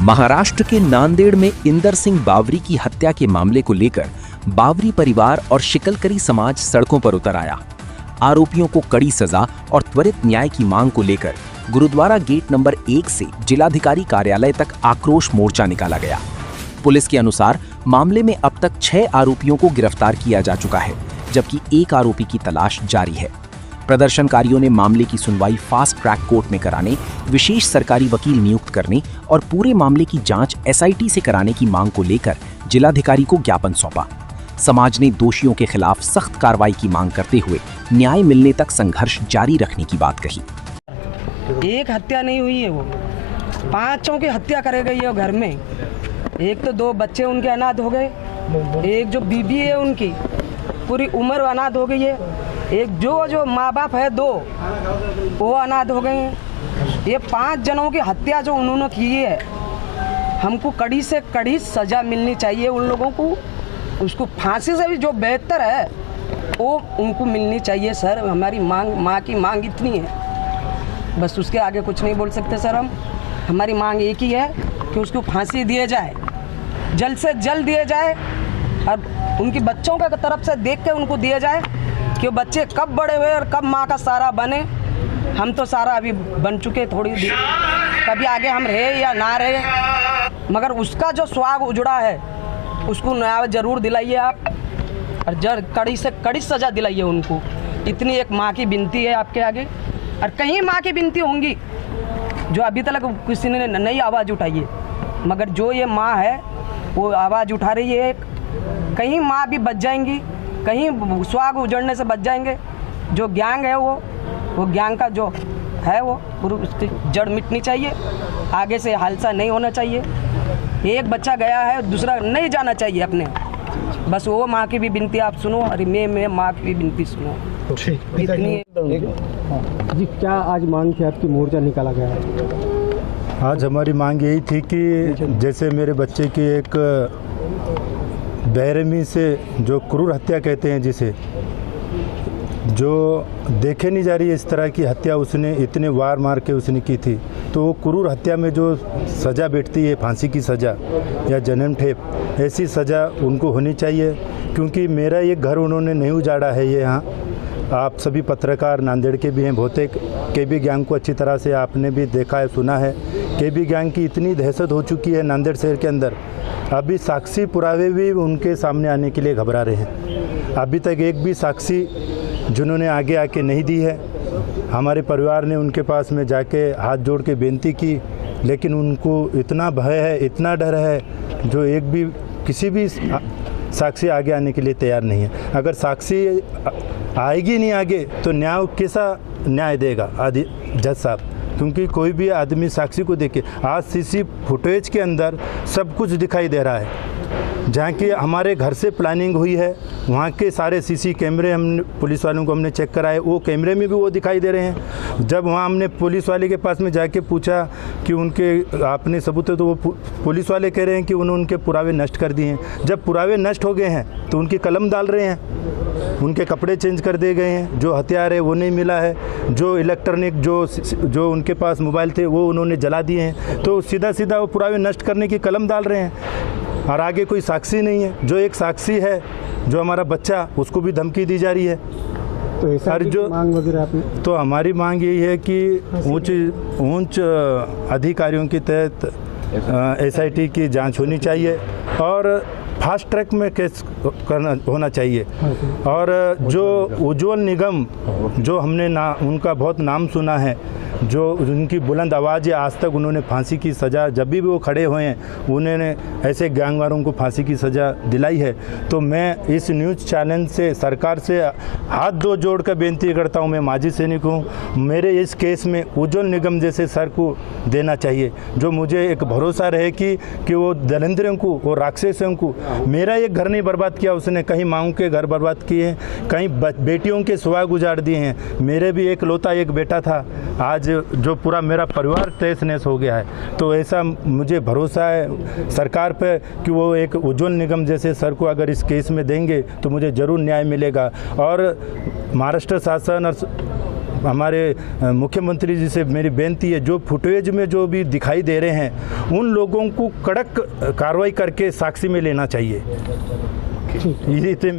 महाराष्ट्र के नांदेड़ में इंदर सिंह बावरी की हत्या के मामले को लेकर बावरी परिवार और शिकलकरी समाज सड़कों पर उतर आया। आरोपियों को कड़ी सजा और त्वरित न्याय की मांग को लेकर गुरुद्वारा गेट नंबर 1 से जिलाधिकारी कार्यालय तक आक्रोश मोर्चा निकाला गया। पुलिस के अनुसार मामले में अब तक 6 आरोपियों को गिरफ्तार किया जा चुका है, जबकि एक आरोपी की तलाश जारी है। प्रदर्शनकारियों ने मामले की सुनवाई फास्ट ट्रैक कोर्ट में कराने, विशेष सरकारी वकील नियुक्त करने और पूरे मामले की जांच SIT से कराने की मांग को लेकर जिलाधिकारी को ज्ञापन सौंपा। समाज ने दोषियों के खिलाफ सख्त कार्रवाई की मांग करते हुए न्याय मिलने तक संघर्ष जारी रखने की बात कही। एक हत्या नहीं हुई है, वो 5 की हत्या करे गई है घर में। एक तो 2 बच्चे उनके अनाथ हो गए, एक जो बीबी है उनकी पूरी उम्र अनाथ हो गई है, एक जो माँ बाप है 2 वो अनाथ हो गए हैं। ये 5 जनों की हत्या जो उन्होंने की है, हमको कड़ी से कड़ी सज़ा मिलनी चाहिए उन लोगों को। उसको फांसी से भी जो बेहतर है वो उनको मिलनी चाहिए सर। हमारी माँ की मांग इतनी है, बस उसके आगे कुछ नहीं बोल सकते सर हम। हमारी मांग एक ही है कि उसको फांसी दिए जाए, जल्द से जल्द दिए जाए, और उनकी बच्चों का तरफ से देख के उनको दिए जाए कि वो बच्चे कब बड़े हुए और कब माँ का सहारा बने। हम तो सारा अभी बन चुके, थोड़ी देर कभी आगे हम रहे या ना रहे, मगर उसका जो स्वाग उजड़ा है उसको न्याय जरूर दिलाइए आप, और कड़ी से कड़ी सज़ा दिलाइए उनको। इतनी एक माँ की विनती है आपके आगे, और कहीं माँ की विनती होंगी जो अभी तक किसी ने नई आवाज़ उठाई है, मगर जो ये माँ है वो आवाज़ उठा रही है। कहीं माँ भी बच जाएंगी, कहीं स्वाग उजड़ने से बच जाएंगे। जो गैंग है वो गैंग का जो है वो उसकी जड़ मिटनी चाहिए, आगे से हादसा नहीं होना चाहिए। एक बच्चा गया है, दूसरा नहीं जाना चाहिए अपने। बस वो माँ की भी विनती आप सुनो, और मैं माँ की भी विनती सुनो। इतनी जी, क्या आज मांग थी आपकी, मोर्चा निकाला गया है? आज हमारी मांग यही थी कि जैसे मेरे बच्चे की एक बेरहमी से जो क्रूर हत्या कहते हैं, जिसे जो देखे नहीं जा रही है इस तरह की हत्या उसने इतने वार मार के उसने की थी, तो वो क्रूर हत्या में जो सज़ा बैठती है, फांसी की सज़ा या जन्म ठेप, ऐसी सज़ा उनको होनी चाहिए। क्योंकि मेरा ये घर उन्होंने नहीं उजाड़ा है। ये यहाँ आप सभी पत्रकार नांदेड़ के भी हैं, बहुतेक KB गैंग को अच्छी तरह से आपने भी देखा है, सुना है। KB गैंग की इतनी दहशत हो चुकी है नांदेड़ शहर के अंदर, अभी साक्षी पुरावे भी उनके सामने आने के लिए घबरा रहे हैं। अभी तक एक भी साक्षी जिन्होंने आगे आके नहीं दी है। हमारे परिवार ने उनके पास में जाके हाथ जोड़ के बेनती की, लेकिन उनको इतना भय है, इतना डर है, जो एक भी किसी भी साक्षी आगे आने के लिए तैयार नहीं है। अगर साक्षी आएगी नहीं आगे तो न्याय कैसा न्याय देगा आदि जज साहब? क्योंकि कोई भी आदमी साक्षी को देखे, आज CC फुटेज के अंदर सब कुछ दिखाई दे रहा है। जहाँ की हमारे घर से प्लानिंग हुई है, वहाँ के सारे CC कैमरे हम पुलिस वालों को हमने चेक कराए, वो कैमरे में भी वो दिखाई दे रहे हैं। जब वहाँ हमने पुलिस वाले के पास में जाके पूछा कि उनके आपने सबूत है, तो वो पुलिस वाले कह रहे हैं कि उन्होंने उनके पुरावे नष्ट कर दिए हैं। जब पुरावे नष्ट हो गए हैं तो उनकी कलम डाल रहे हैं, उनके कपड़े चेंज कर दिए गए हैं, जो हथियार है वो नहीं मिला है, जो इलेक्ट्रॉनिक जो उनके पास मोबाइल थे वो उन्होंने जला दिए हैं। तो सीधा सीधा वो पुरावे नष्ट करने की कलम डाल रहे हैं, और आगे कोई साक्षी नहीं है। जो एक साक्षी है, जो हमारा बच्चा, उसको भी धमकी दी जा रही है। तो ऐसा जो मांग वगैरह आपने? तो हमारी मांग यही है कि उच्च अधिकारियों के तहत SIT की जांच होनी चाहिए, और फास्ट ट्रैक में केस करना होना चाहिए। और जो उज्ज्वल निगम, जो हमने उनका बहुत नाम सुना है, जो उनकी बुलंद आवाज़ है, आज तक उन्होंने फांसी की सज़ा, जब भी वो खड़े हुए हैं उन्होंने ऐसे गैंगवारों को फांसी की सज़ा दिलाई है। तो मैं इस न्यूज़ चैनल से, सरकार से हाथ दो जोड़ कर बेनती करता हूँ। मैं माजी सैनिक हूँ, मेरे इस केस में उज्ज्वल निगम जैसे सर को देना चाहिए, जो मुझे एक भरोसा रहे कि वो दरिंद्रों को, वो राक्षसों को, मेरा एक घर नहीं बर्बाद किया उसने, कहीं माँओं के घर बर्बाद किए हैं, कहीं बेटियों के सुहाग उजाड़ दिए हैं। मेरे भी एक लौता एक बेटा था, आज जो पूरा मेरा परिवार तहस नहस हो गया है। तो ऐसा मुझे भरोसा है सरकार पे कि वो एक उज्ज्वल निगम जैसे सर को अगर इस केस में देंगे तो मुझे ज़रूर न्याय मिलेगा। और महाराष्ट्र शासन और हमारे मुख्यमंत्री जी से मेरी बेनती है, जो फुटेज में जो भी दिखाई दे रहे हैं उन लोगों को कड़क कार्रवाई करके साक्षी में लेना चाहिए।